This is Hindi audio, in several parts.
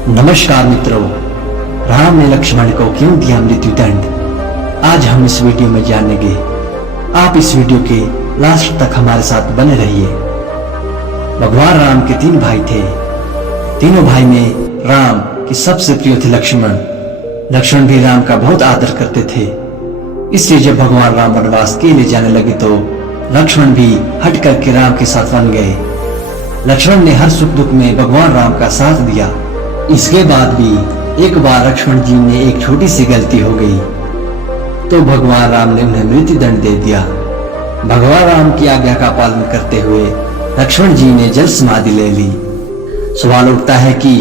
नमस्कार मित्रों, राम ने लक्ष्मण को क्यों दिया मृत्यु दंड, आज हम इस वीडियो में जानेंगे। आप इस वीडियो के लास्ट तक हमारे साथ बने रहिए। भगवान राम के 3 भाई थे। तीनों भाई में राम की सबसे प्रिय थे लक्ष्मण। लक्ष्मण भी राम का बहुत आदर करते थे। इसलिए जब भगवान राम वनवास के लिए जाने लगे तो लक्ष्मण भी हट करके राम के साथ बन गए। लक्ष्मण ने हर सुख दुख में भगवान राम का साथ दिया। इसके बाद भी एक बार लक्ष्मण जी ने एक छोटी सी गलती हो गई तो भगवान राम ने उन्हें मृत्यु दंड दे दिया। भगवान राम की आज्ञा का पालन करते हुए लक्ष्मण जी ने जल समाधि ले ली। सवाल उठता है कि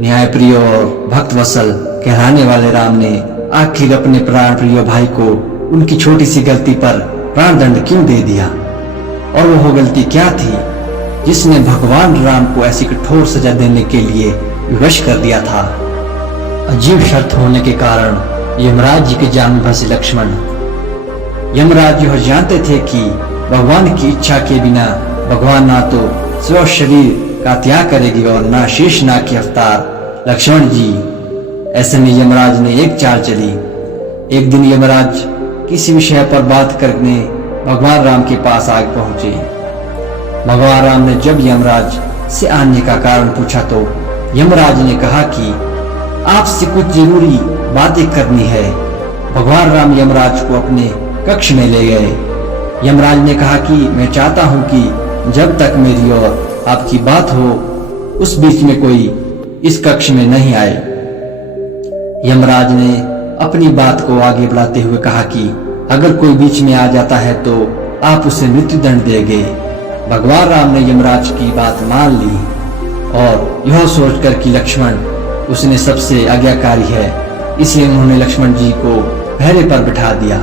न्यायप्रिय और भक्त वत्सल कहलाने वाले राम ने आखिर अपने प्राण प्रिय भाई को उनकी छोटी सी गलती पर प्राण दंड क्यों दे दिया, और वो गलती क्या थी जिसने भगवान राम को ऐसी कठोर सजा देने के लिए विवश कर दिया था। अजीब शर्त होने के कारण यमराज जी के जान में फंसे लक्ष्मण। यमराज यह जानते थे कि भगवान की इच्छा के बिना भगवान ना तो स्व शरीर का त्याग करेगी और ना शेष नाग के अवतार लक्ष्मण जी। ऐसे में यमराज ने एक चाल चली। एक दिन यमराज किसी विषय पर बात करने भगवान राम के पास आगे पहुंचे। भगवान राम ने जब यमराज से आने का कारण पूछा तो यमराज ने कहा कि आपसे कुछ जरूरी बातें करनी है। भगवान राम यमराज को अपने कक्ष में ले गए। यमराज ने कहा कि मैं चाहता हूं कि जब तक मेरी और आपकी बात हो उस बीच में कोई इस कक्ष में नहीं आए। यमराज ने अपनी बात को आगे बढ़ाते हुए कहा कि अगर कोई बीच में आ जाता है तो आप उसे मृत्यु दंड देंगे। भगवान राम ने यमराज की बात मान ली और यह सोचकर कि लक्ष्मण उसने सबसे आज्ञाकारी है, इसलिए उन्होंने लक्ष्मण जी को पहरे पर बिठा दिया।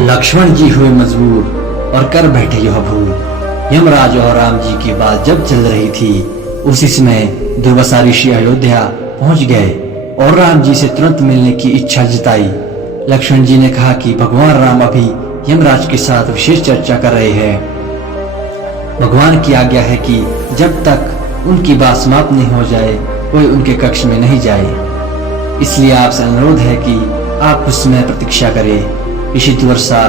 लक्ष्मण जी हुए मजबूर और कर बैठे यह भूल। यमराज और राम जी की बात जब चल रही थी उसी समय दुर्वासा ऋषि अयोध्या पहुंच गए और राम जी से तुरंत मिलने की इच्छा जताई। लक्ष्मण जी ने कहा कि भगवान राम अभी यमराज के साथ विशेष चर्चा कर रहे हैं। भगवान की आज्ञा है कि जब तक उनकी बात समाप्त नहीं हो जाए कोई उनके कक्ष में नहीं जाए। इसलिए आपसे अनुरोध है कि आप उस समय प्रतीक्षा करें। ऋषि दुर्वासा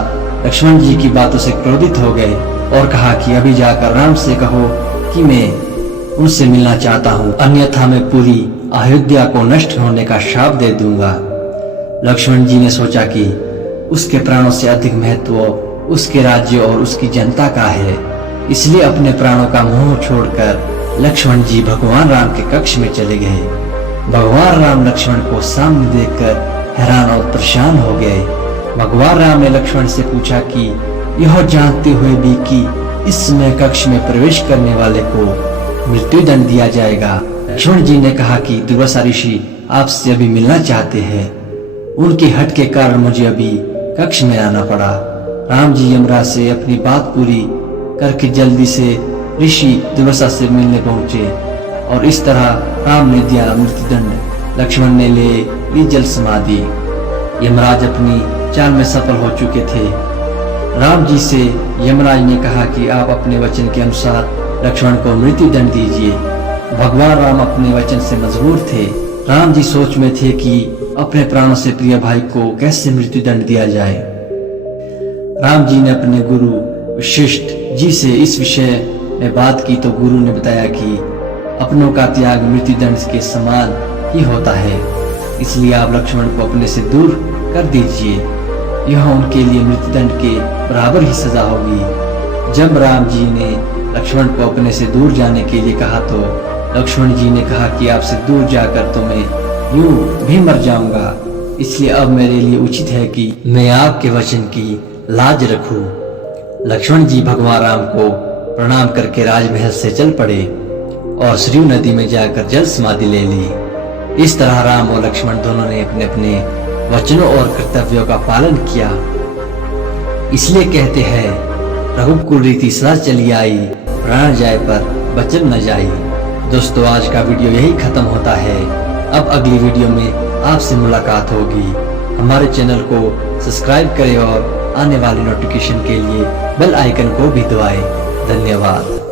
लक्ष्मण जी की बातों से क्रोधित हो गए और कहा कि अभी जाकर राम से कहो कि मैं उनसे मिलना चाहता हूँ, अन्यथा मैं पूरी अयोध्या को नष्ट होने का श्राप दे दूंगा। लक्ष्मण जी ने सोचा कि उसके प्राणों से अधिक महत्व उसके राज्य और उसकी जनता का है, इसलिए अपने प्राणों का मोह छोड़कर लक्ष्मण जी भगवान राम के कक्ष में चले गए। भगवान राम लक्ष्मण को सामने देखकर हैरान और परेशान हो गए। भगवान राम ने लक्ष्मण से पूछा कि यह जानते हुए भी कि इस समय कक्ष में प्रवेश करने वाले को मृत्यु दंड दिया जाएगा। लक्ष्मण जी ने कहा कि दुर्वासा ऋषि आपसे अभी मिलना चाहते हैं, उनके हट के कारण मुझे अभी कक्ष में आना पड़ा। राम जी यमराज से अपनी बात पूरी करके जल्दी से ऋषि दुर्वासा से मिलने पहुंचे और इस तरह राम ने दिया मृत्यु दंड। लक्ष्मण ने ले ली जल समाधि। यमराज अपनी चाल में सफल हो चुके थे। राम जी से यमराज ने कहा कि आप अपने वचन के अनुसार लक्ष्मण को मृत्यु दंड दीजिए। भगवान राम अपने वचन से मजबूर थे। राम जी सोच में थे कि अपने प्राणों से प्रिय भाई को कैसे मृत्यु दंड दिया जाए। राम जी ने अपने गुरु वशिष्ठ जी से इस विषय में बात की तो गुरु ने बताया कि अपनों का त्याग मृत्यु दंड के समान ही होता है, इसलिए आप लक्ष्मण को अपने से दूर कर दीजिए। यह उनके लिए मृत्यु दंड के बराबर ही सजा होगी। जब राम जी ने लक्ष्मण को अपने से दूर जाने के लिए कहा तो लक्ष्मण जी ने कहा कि आपसे दूर जाकर तो मैं यूं भी मर जाऊंगा, इसलिए अब मेरे लिए उचित है कि मैं आपके वचन की लाज रखूं। लक्ष्मण जी भगवान राम को प्रणाम करके राजमहल से चल पड़े और सरयू नदी में जाकर जल समाधि ले ली। इस तरह राम और लक्ष्मण दोनों ने अपने अपने वचनों और कर्तव्यों का पालन किया। इसलिए कहते हैं रघुकुल रीति सदा चली आई, प्राण जाए पर वचन न जाई। दोस्तों, आज का वीडियो यही खत्म होता है। अब अगली वीडियो में आपसे मुलाकात होगी। हमारे चैनल को सब्सक्राइब करें और आने वाली नोटिफिकेशन के लिए बेल आइकन को भी दबाएं। धन्यवाद।